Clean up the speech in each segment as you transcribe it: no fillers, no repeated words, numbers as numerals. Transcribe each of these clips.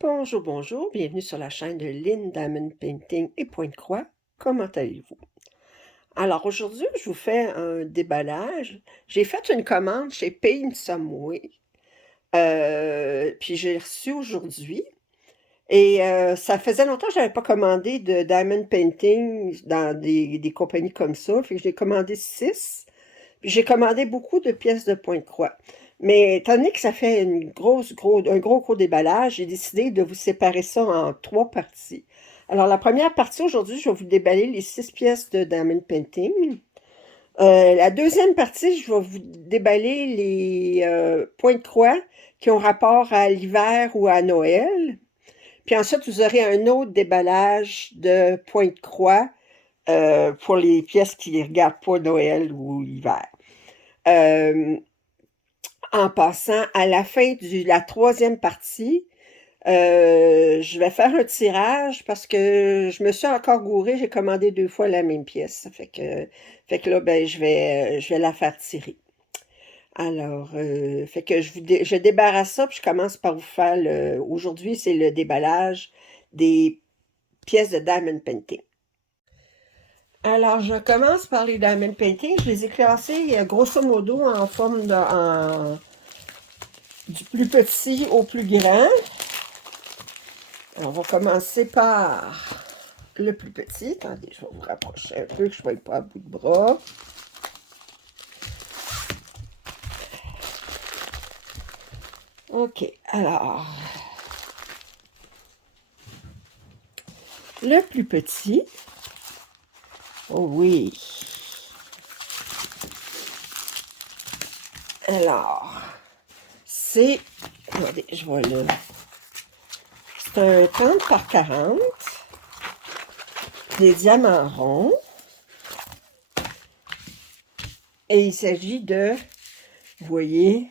Bonjour, bonjour, bienvenue sur la chaîne de Lynn Diamond Painting et Pointe-Croix. Comment allez-vous? Alors aujourd'hui, je vous fais un déballage. J'ai fait une commande chez Paint Someway, puis j'ai reçu aujourd'hui. Et ça faisait longtemps que je n'avais pas commandé de Diamond Painting dans des compagnies comme ça. Fait que j'ai commandé 6. Puis j'ai commandé beaucoup de pièces de Pointe-Croix. Mais étant donné que ça fait un gros déballage, j'ai décidé de vous séparer ça en 3 parties. Alors, la première partie, aujourd'hui, je vais vous déballer les 6 pièces de Diamond Painting. La deuxième partie, je vais vous déballer les Pointe-Croix qui ont rapport à l'hiver ou à Noël. Puis ensuite, vous aurez un autre déballage de Pointe-Croix pour les pièces qui ne regardent pas Noël ou l'hiver. Euh, En passant, à la fin de la troisième partie, je vais faire un tirage parce que je me suis encore gourée. J'ai commandé 2 fois la même pièce. Ça fait que là, ben, je vais la faire tirer. Alors, fait que je débarrasse ça, puis je commence par vous faire aujourd'hui, c'est le déballage des pièces de Diamond Painting. Alors, je commence par les Diamond Painting. Je les ai classés grosso modo en forme du plus petit au plus grand. Alors, on va commencer par le plus petit. Attendez, je vais vous rapprocher un peu, que je ne voie pas à bout de bras. OK, alors, le plus petit. Oh oui. Alors, c'est... Attendez, je vois là. C'est un 30 par 40. Des diamants ronds. Et il s'agit de, vous voyez,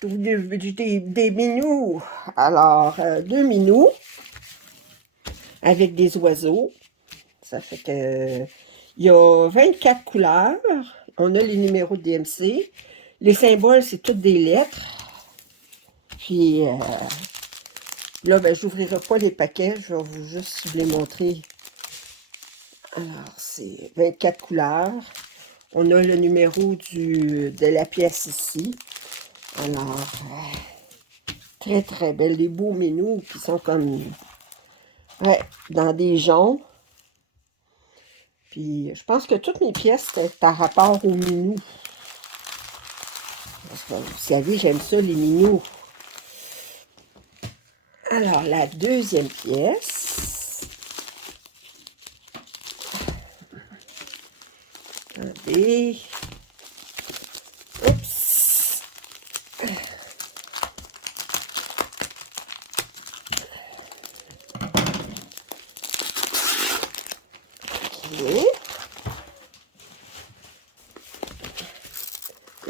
des minous. Alors, 2 minous avec des oiseaux. Ça fait que il y a 24 couleurs. On a les numéros de DMC. Les symboles, c'est toutes des lettres. Puis là, ben, je n'ouvrirai pas les paquets. Je vais juste vous les montrer. Alors, c'est 24 couleurs. On a le numéro de la pièce ici. Alors, très, très belle. Des beaux menus qui sont comme dans des joncs. Puis, je pense que toutes mes pièces, c'est par rapport aux minous. Parce que, vous savez, j'aime ça, les minous. Alors, la deuxième pièce. Attendez. Oups. OK.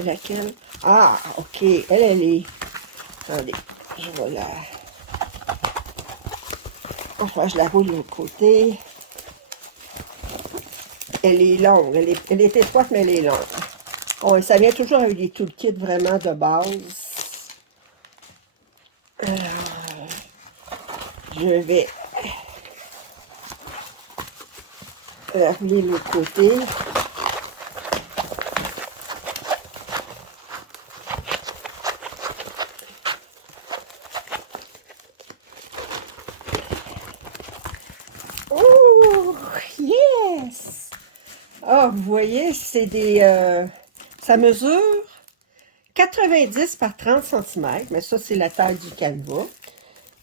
Laquelle? Ah, OK. Elle est... Attendez, je vais la... Enfin, je la roule de l'autre côté. Elle est longue. Elle est étroite, mais elle est longue. Bon, ça vient toujours avec des toolkits vraiment de base. Alors, je vais la rouler de l'autre côté. Oh, yes! Ah, vous voyez, c'est des... ça mesure 90 par 30 cm, mais ça, c'est la taille du canevas.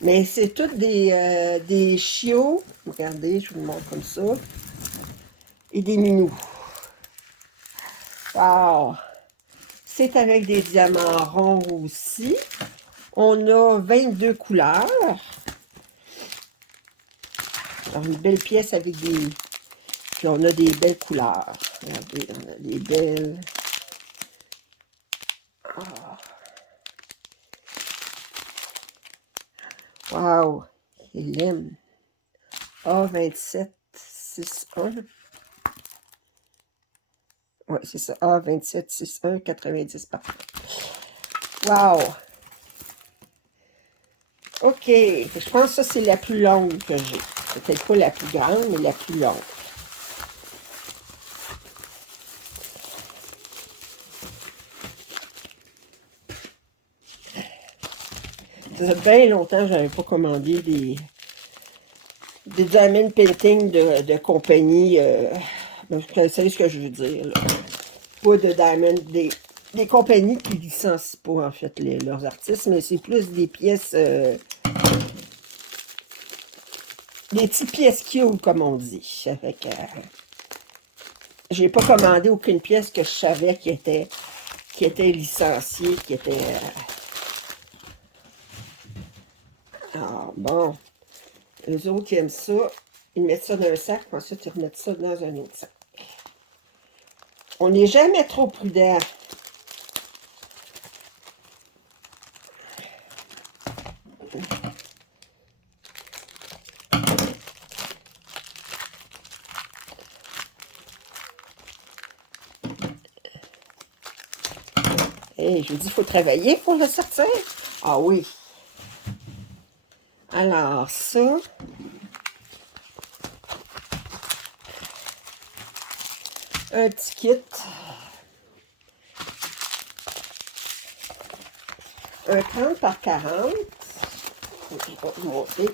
Mais c'est toutes des chiots. Regardez, je vous le montre comme ça. Et des minous. Wow! C'est avec des diamants ronds aussi. On a 22 couleurs. Alors, une belle pièce avec des... Puis on a des belles couleurs. Regardez, on a des belles... Ah. Wow! Hélène. A2761. Ouais, c'est ça. A2761, 90 par. Wow! OK, je pense que ça, c'est la plus longue que j'ai. Peut-être pas la plus grande, mais la plus longue. Ça fait bien longtemps que je n'avais pas commandé des diamond painting de compagnie. Vous savez ce que je veux dire, là. Pas de diamond, des compagnies qui licencient pas, en fait, leurs artistes, mais c'est plus des pièces, des petites pièces cute, comme on dit. Ça fait que j'ai pas commandé aucune pièce que je savais qui était licenciée, qui était... Alors, bon, les autres qui aiment ça, ils mettent ça dans un sac, puis ensuite ils remettent ça dans un autre sac. On n'est jamais trop prudent. Hey, je vous dis, il faut travailler pour le sortir. Ah oui. Alors, ça, un petit kit. Un 30 par 40. Je vais vous montrer.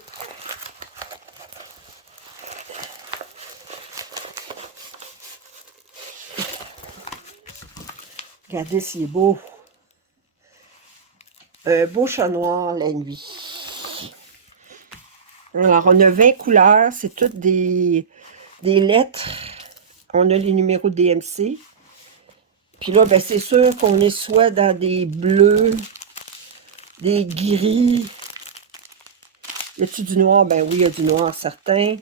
Regardez, c'est beau. Un beau chat noir la nuit. Alors, on a 20 couleurs. C'est toutes des lettres. On a les numéros de DMC. Puis là, ben, c'est sûr qu'on est soit dans des bleus, des gris. Y a-t-il du noir? Ben oui, il y a du noir certain.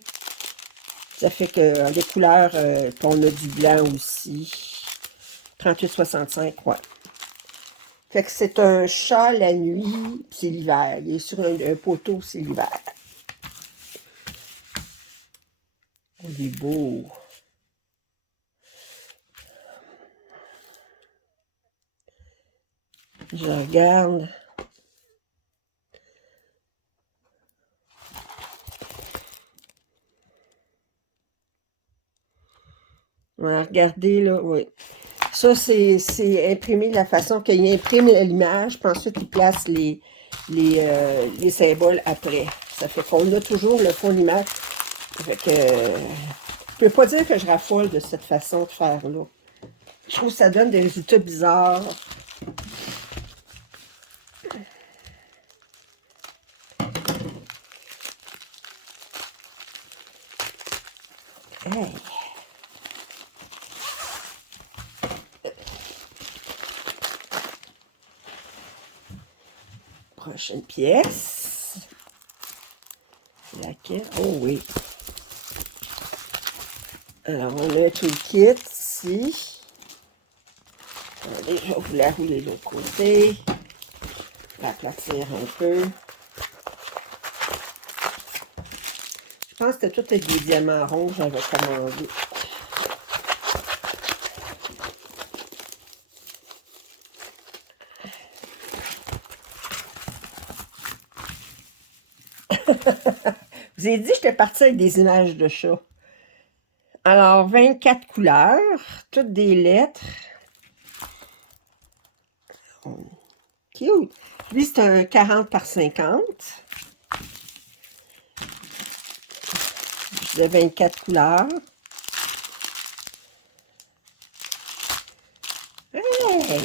Ça fait que les couleurs, puis on a du blanc aussi. 38,65, ouais. Fait que c'est un chat la nuit, puis c'est l'hiver. Il est sur un poteau, c'est l'hiver. Il est beau. Je regarde. Voilà, regardez là, oui. Ça, c'est imprimé de la façon qu'il imprime l'image, puis ensuite il place les symboles après. Ça fait qu'on a toujours le fond d'image. Ça fait que je peux pas dire que je raffole de cette façon de faire-là. Je trouve que ça donne des résultats bizarres. Hey. Prochaine pièce. Laquelle? Oh oui. Alors, on a un toolkit ici. Attendez, je vais vous la rouler de l'autre côté. L'aplatir un peu. Je pense que c'était tout avec des diamants ronds que j'avais commandé. Je vous ai dit que j'étais partie avec des images de chat. Alors, 24 couleurs, toutes des lettres. Cute. Lui, c'est un 40 par 50. De 24 couleurs. Hey!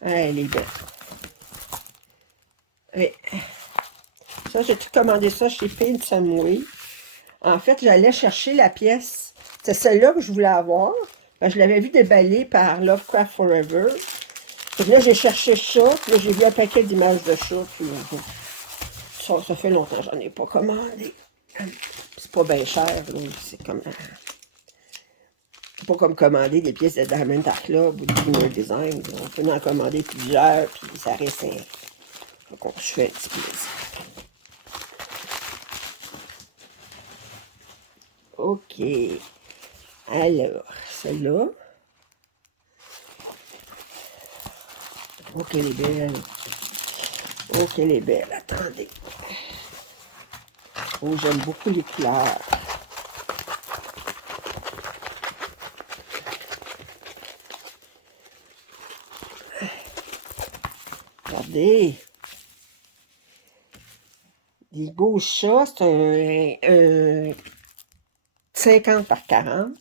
Elle est belle. Oui. Ça, j'ai tout commandé ça chez Paint Samway. En fait, j'allais chercher la pièce. C'est celle-là que je voulais avoir. Ben, je l'avais vu déballée par Lovecraft Forever. Puis là, j'ai cherché ça. Puis là, j'ai vu un paquet d'images de chat. Puis ça fait longtemps que j'en ai pas commandé. C'est pas bien cher. C'est comme... C'est pas comme commander des pièces de Diamond Art Club ou de Gamer Design. On peut en commander plusieurs. Puis ça reste un... Donc, on se fait un petit plaisir. OK. Alors, celle-là. Oh, qu'elle est belle. Oh, qu'elle est belle. Attendez. Oh, j'aime beaucoup les couleurs. Regardez. Des beaux chats. C'est un 50 par 40.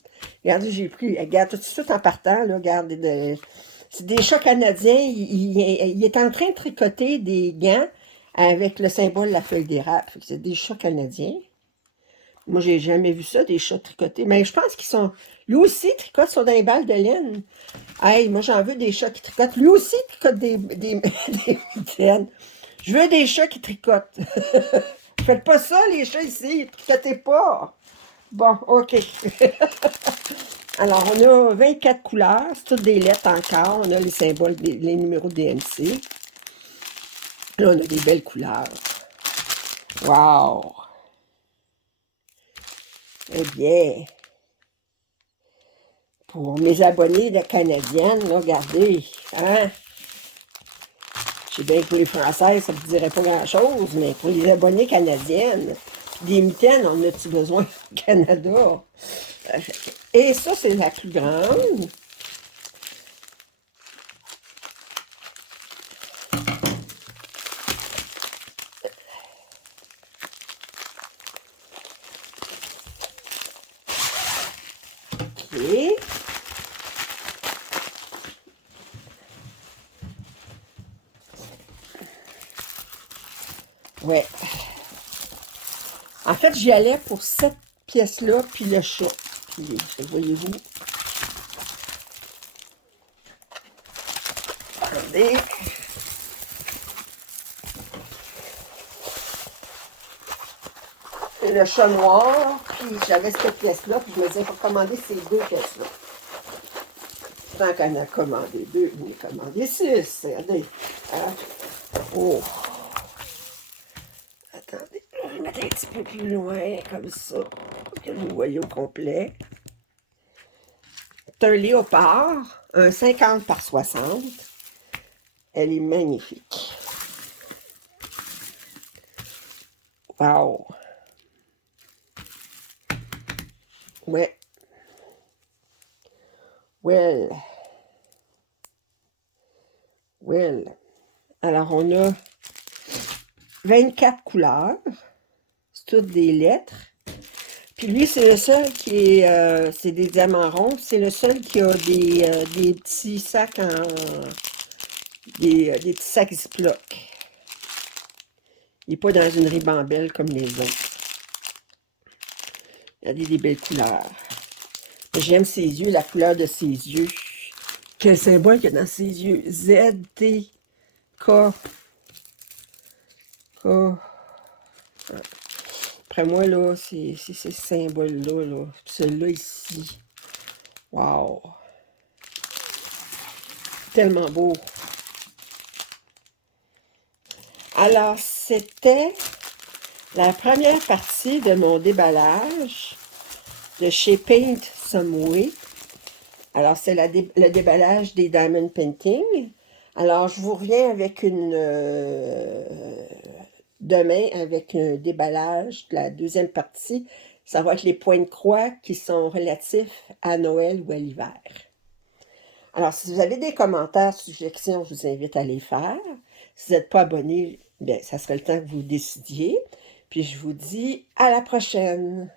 Regardez, j'ai pris, regarde, tout de suite en partant, là, regardez, c'est des chats canadiens. Il est en train de tricoter des gants avec le symbole de la feuille d'érable. C'est des chats canadiens. Moi, j'ai jamais vu ça, des chats tricotés. Mais je pense qu'ils sont... Lui aussi, il tricote sur des balles de laine. Hey, moi, j'en veux des chats qui tricotent. Lui aussi, il tricote des mitaines. Je veux des chats qui tricotent. Faites pas ça, les chats ici. Tricotez pas. Bon, OK. Alors, on a 24 couleurs. C'est toutes des lettres encore. On a les symboles, les numéros DMC. Là, on a des belles couleurs. Wow! Eh bien, pour mes abonnés de Canadiennes, là, regardez, hein? Je sais bien que pour les Françaises, ça ne vous dirait pas grand-chose, mais pour les abonnés canadiennes, des mitaines, on a-tu besoin au Canada? Et ça, c'est la plus grande. OK. Ouais. En fait, j'y allais pour cette pièce-là, puis le chat. Puis, voyez-vous. Regardez. Le chat noir, puis j'avais cette pièce-là, puis je me disais, il faut commander ces deux pièces-là. Tant qu'on a commandé deux, on a commandé six. Regardez. Hein? Oh. Attendez, je vais mettre un petit peu plus loin, comme ça, pour que vous voyez au complet. C'est un léopard, un 50 par 60. Elle est magnifique. Wow! Ouais. Well. Well. Alors, on a 24 couleurs. C'est toutes des lettres. Puis lui, c'est le seul qui est... c'est des diamants ronds. C'est le seul qui a des petits sacs en... Des petits sacs Ziploc. Il n'est pas dans une ribambelle comme les autres. Regardez des belles couleurs. J'aime ses yeux, la couleur de ses yeux. Quel symbole qu'il y a dans ses yeux. Z, T, K. K. Après moi, là, c'est ces symboles-là. Là. Celui-là ici. Wow! Tellement beau. Alors, c'était la première partie de mon déballage de chez Paint Some Way. Alors, c'est le déballage des Diamond Painting. Alors, je vous reviens avec demain avec un déballage de la deuxième partie. Ça va être les points de croix qui sont relatifs à Noël ou à l'hiver. Alors, si vous avez des commentaires, suggestions, je vous invite à les faire. Si vous n'êtes pas abonné, bien, ça serait le temps que vous décidiez. Puis je vous dis à la prochaine.